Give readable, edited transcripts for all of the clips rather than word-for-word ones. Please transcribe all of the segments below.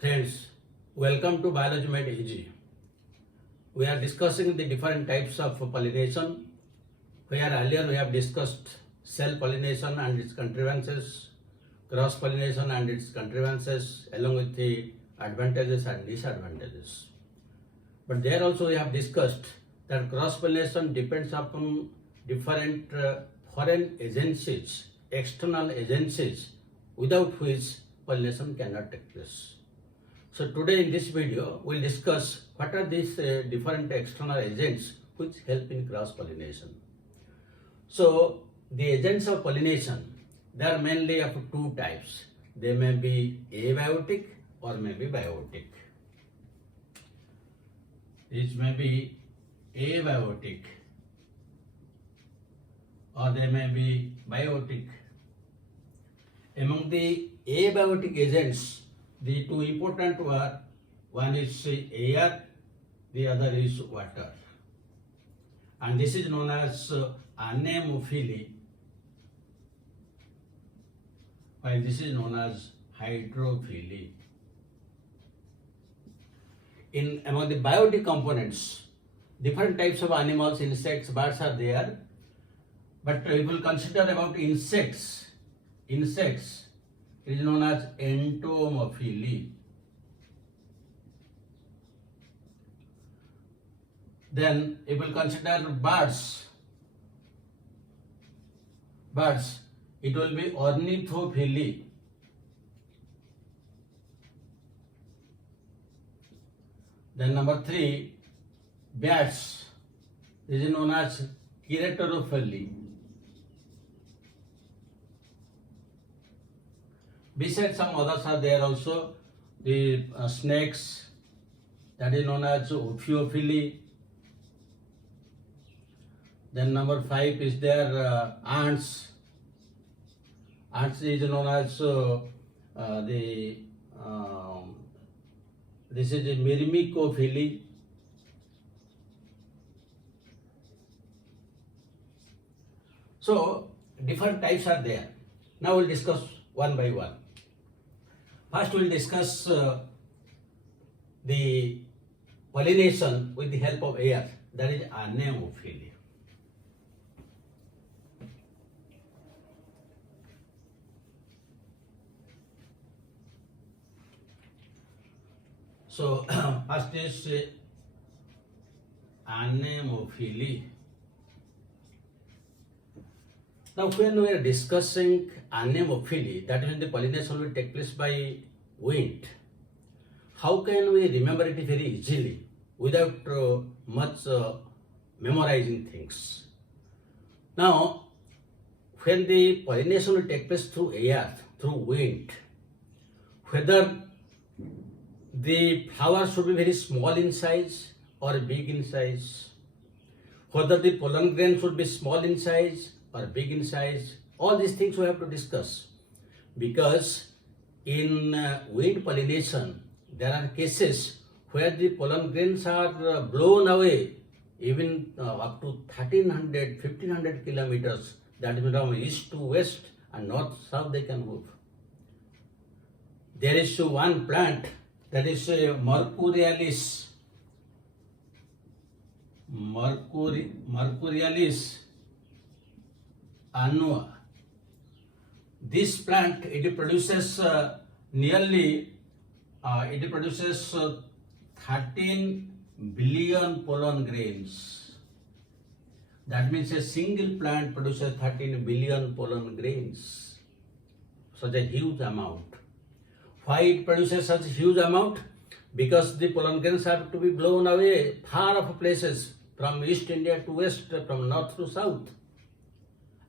Friends, welcome to Biology Made Easy. We are discussing the different types of pollination, where earlier we have discussed cell pollination and its contrivances, cross pollination and its contrivances, along with the advantages and disadvantages. But there also we have discussed that cross pollination depends upon different foreign agencies, external agencies, without which pollination cannot take place. So today in this video, we will discuss what are these different external agents which help in cross pollination. So the agents of pollination, they are mainly of two types. They may be abiotic or may be biotic. These may be abiotic or they may be biotic. Among the abiotic agents, the two important were, one is air, the other is water. And this is known as anemophily, while this is known as hydrophily. Among the biotic components, different types of animals, insects, birds are there. But we will consider about insects. Insects is known as entomophily. Then we will consider birds. Birds, it will be ornithophily. Then number 3, bats. This is known as keratophily. Besides, some others are there also. The snakes, that is known as ophiophily. Then number 5 is there ants. Ants is known as this is a myrmecophily. So different types are there. Now we'll discuss one by one. First we'll discuss the pollination with the help of air, that is anemophily. So first is anemophily. Now when we are discussing anemophily, that is when the pollination will take place by wind, how can we remember it very easily without much memorizing things? Now when the pollination will take place through air, through wind, whether the flowers should be very small in size or big in size, whether the pollen grain should be small in size or big in size, all these things we have to discuss. Because in wind pollination, there are cases where the pollen grains are blown away even up to 1300, 1500 kilometers, that is from east to west and north south they can move. There is one plant, that is Mercurialis annua. This plant, it produces nearly 13 billion pollen grains. That means a single plant produces 13 billion pollen grains. Such a huge amount. Why it produces such a huge amount? Because the pollen grains have to be blown away far off places, from East India to West, from North to South.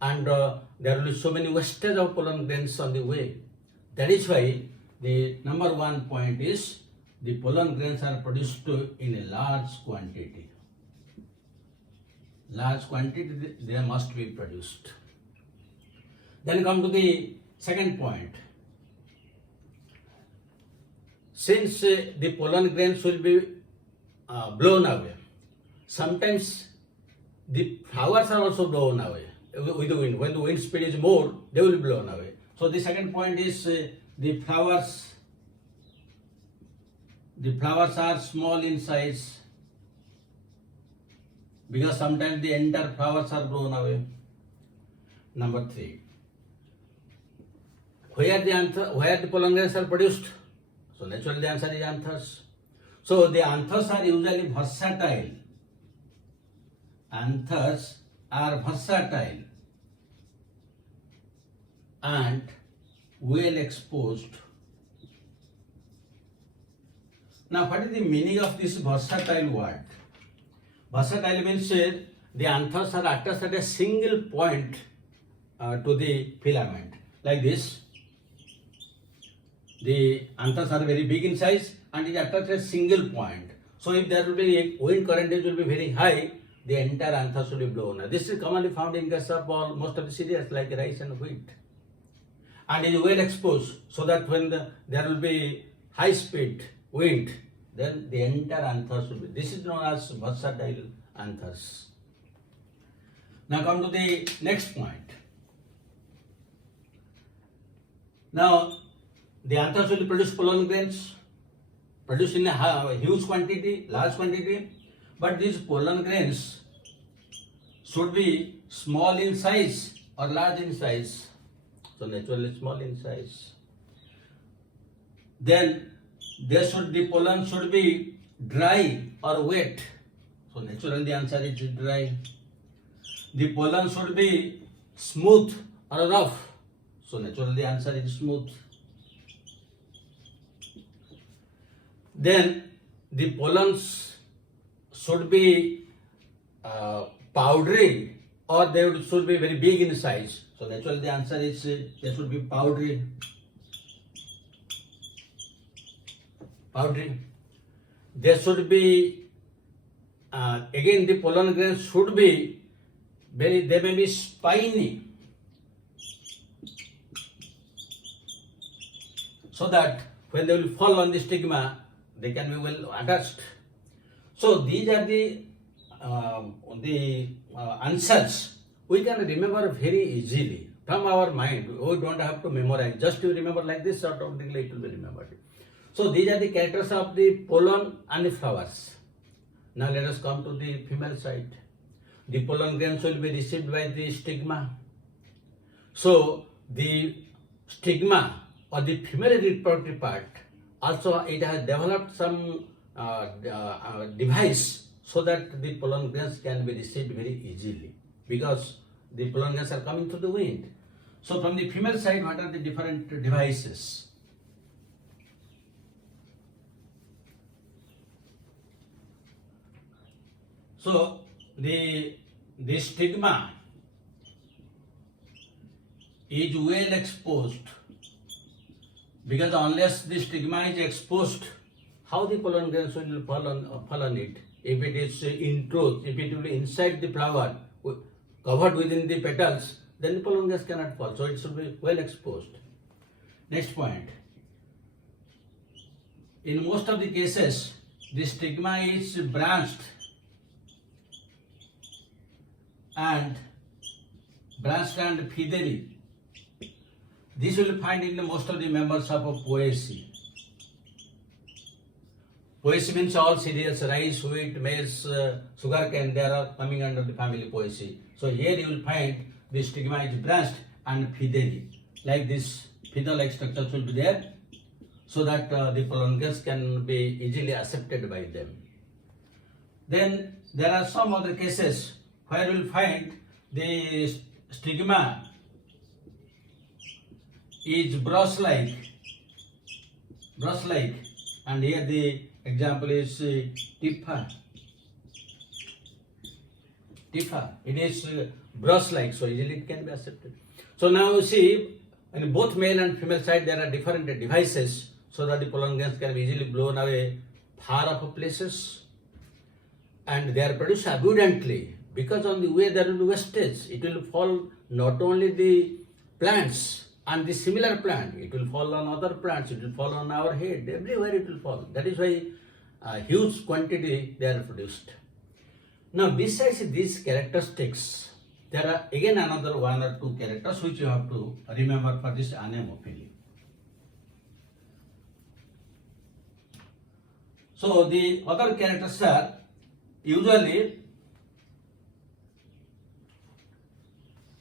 And there will be so many wastage of pollen grains on the way. That is why the number one point is the pollen grains are produced in a large quantity. Large quantity they must be produced. Then come to the second point. Since the pollen grains will be blown away, sometimes the flowers are also blown away with the wind. When the wind speed is more, they will be blown away. So the second point is the flowers The flowers are small in size because sometimes the entire flowers are blown away. Number 3. Where the pollen grains are produced? So naturally the answer is anthers. So the anthers are usually versatile. Anthers are versatile and well exposed. Now what is the meaning of this versatile word? Versatile means the anthers are attached at a single point to the filament, like this. The anthers are very big in size and it attached at a single point. So if there will be a wind current, it will be very high, the entire anthers will be blown. This is commonly found in case of most of the cereals like rice and wheat. And is well exposed so that when there will be high speed wind, then the entire anthers will be. This is known as versatile anthers. Now come to the next point. Now the anthers will produce pollen grains, produced in a huge quantity, large quantity, but these pollen grains should be small in size or large in size. So naturally small in size. Then the pollen should be dry or wet. So naturally the answer is dry. The pollen should be smooth or rough. So naturally the answer is smooth. Then the pollens should be powdery or they should be very big in size. So naturally the answer is they should be powdery. Powdery. There should be again the pollen grains should be they may be spiny, so that when they will fall on the stigma, they can be well attached. So these are the answers we can remember very easily from our mind. We don't have to memorize. Just to remember like this, automatically it will be remembered. So these are the characters of the pollen and the flowers. Now let us come to the female side. The pollen grains will be received by the stigma. So the stigma or the female reproductive part, also it has developed some device so that the pollen grains can be received very easily because the pollen grains are coming through the wind. So from the female side, what are the different devices? So the stigma is well exposed, because unless the stigma is exposed, how the pollen grains will fall on it? If it is in truth, if it will be inside the flower, covered within the petals, then the pollen grains cannot fall. So it should be well exposed. Next point. In most of the cases, the stigma is branched and feathery. This will find in most of the members of a Poaceae. Poaceae means all cereals, rice, wheat, maize, sugarcane, they are coming under the family Poaceae. So here you will find the stigma is branched and feathery. Like this feather-like structures will be there, so that the pollen grains can be easily accepted by them. Then there are some other cases where you will find the stigma is brush-like, and here the example is Tifa. It is brush-like, so easily it can be accepted. So now you see, in both male and female side, there are different devices so that the pollen grains can be easily blown away far off places, and they are produced abundantly. Because on the way there will be wastage, it will fall not only the plants and the similar plant, it will fall on other plants, it will fall on our head, everywhere it will fall. That is why a huge quantity they are produced. Now besides these characteristics, there are again another one or two characters which you have to remember for this anemophily. So the other characters are usually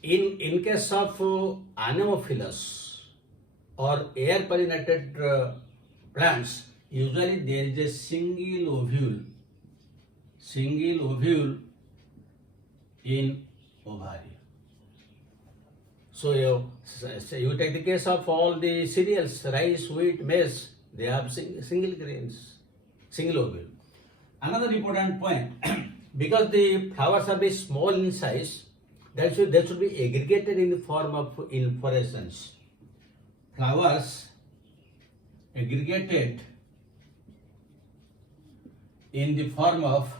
in case of anemophilous or air pollinated plants, usually there is a single ovule in ovary. So you take the case of all the cereals, rice, wheat, maize, they have single grains, single ovule. Another important point, because the flowers are very small in size, they should be aggregated in the form of inflorescence. Flowers aggregated in the form of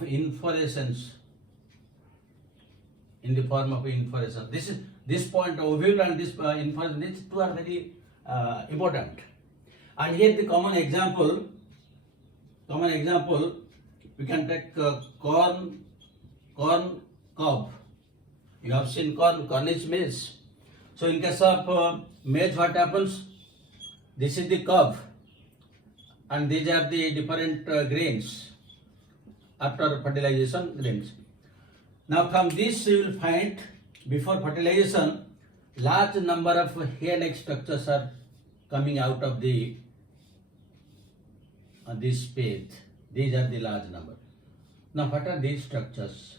inflorescence. This point, ovule and this inflorescence, these two are very important. And here the common example, we can take corn cob. You have seen corn is maize. So in case of maize, what happens? This is the cob, and these are the different grains after fertilization grains. Now from this you will find, before fertilization, large number of hair-like structures are coming out of the this spathe. These are the large number. Now what are these structures?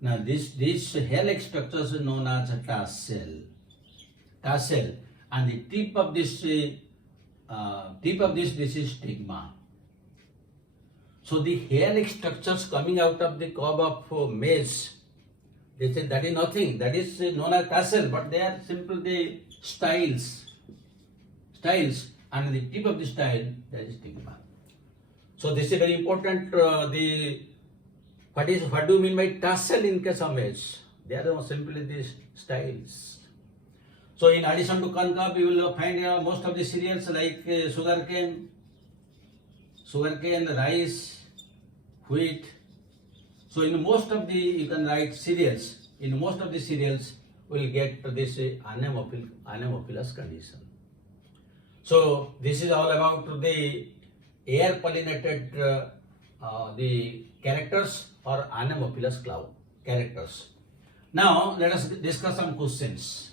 Now these hair-like structures are known as a tassel, and the tip of this is stigma. So the hair-like structures coming out of the cob of maize, they say that is nothing, that is known as tassel, but they are simply styles, and the tip of the style, that is stigma. So this is very important. What do you mean by tassel in case of maize? They are simply these styles. So in addition to corn cob, you will find most of the cereals like sugarcane, rice, wheat. So in most of the, you can write cereals. In most of the cereals, we will get this anemophilous condition. So this is all about the air pollinated the characters or anemophilous cloud characters. Now let us discuss some questions.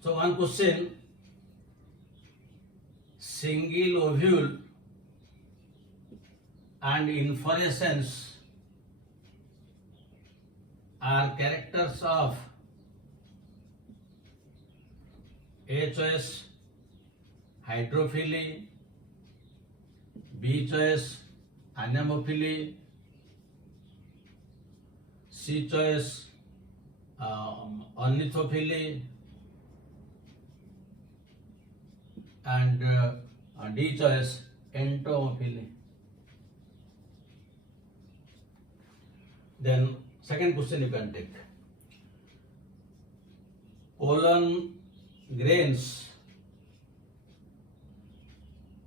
So one question, single ovule and inflorescence are characters of A choice hydrophily, B choice anemophily, C choice ornithophily, and D choice entomophily. Then second question you can take. Pollen grains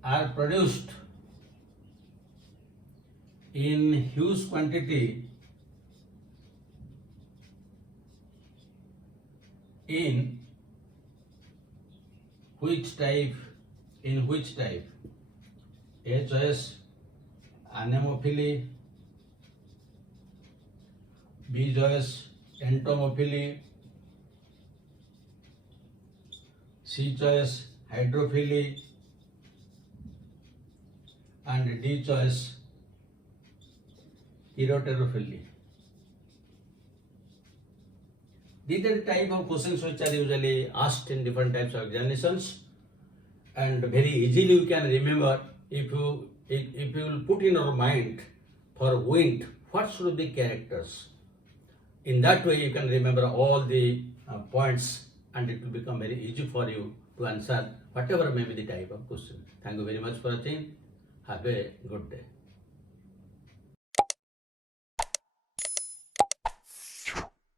are produced in huge quantity in which type? A choice anemophily, B choice entomophily, C choice hydrophily, and D choice heterophily. These are the type of questions which are usually asked in different types of examinations, and very easily you can remember if you will put in your mind for wind what should be characters. In that way you can remember all the points, and it will become very easy for you to answer whatever may be the type of question. Thank you very much for watching. Have a good day.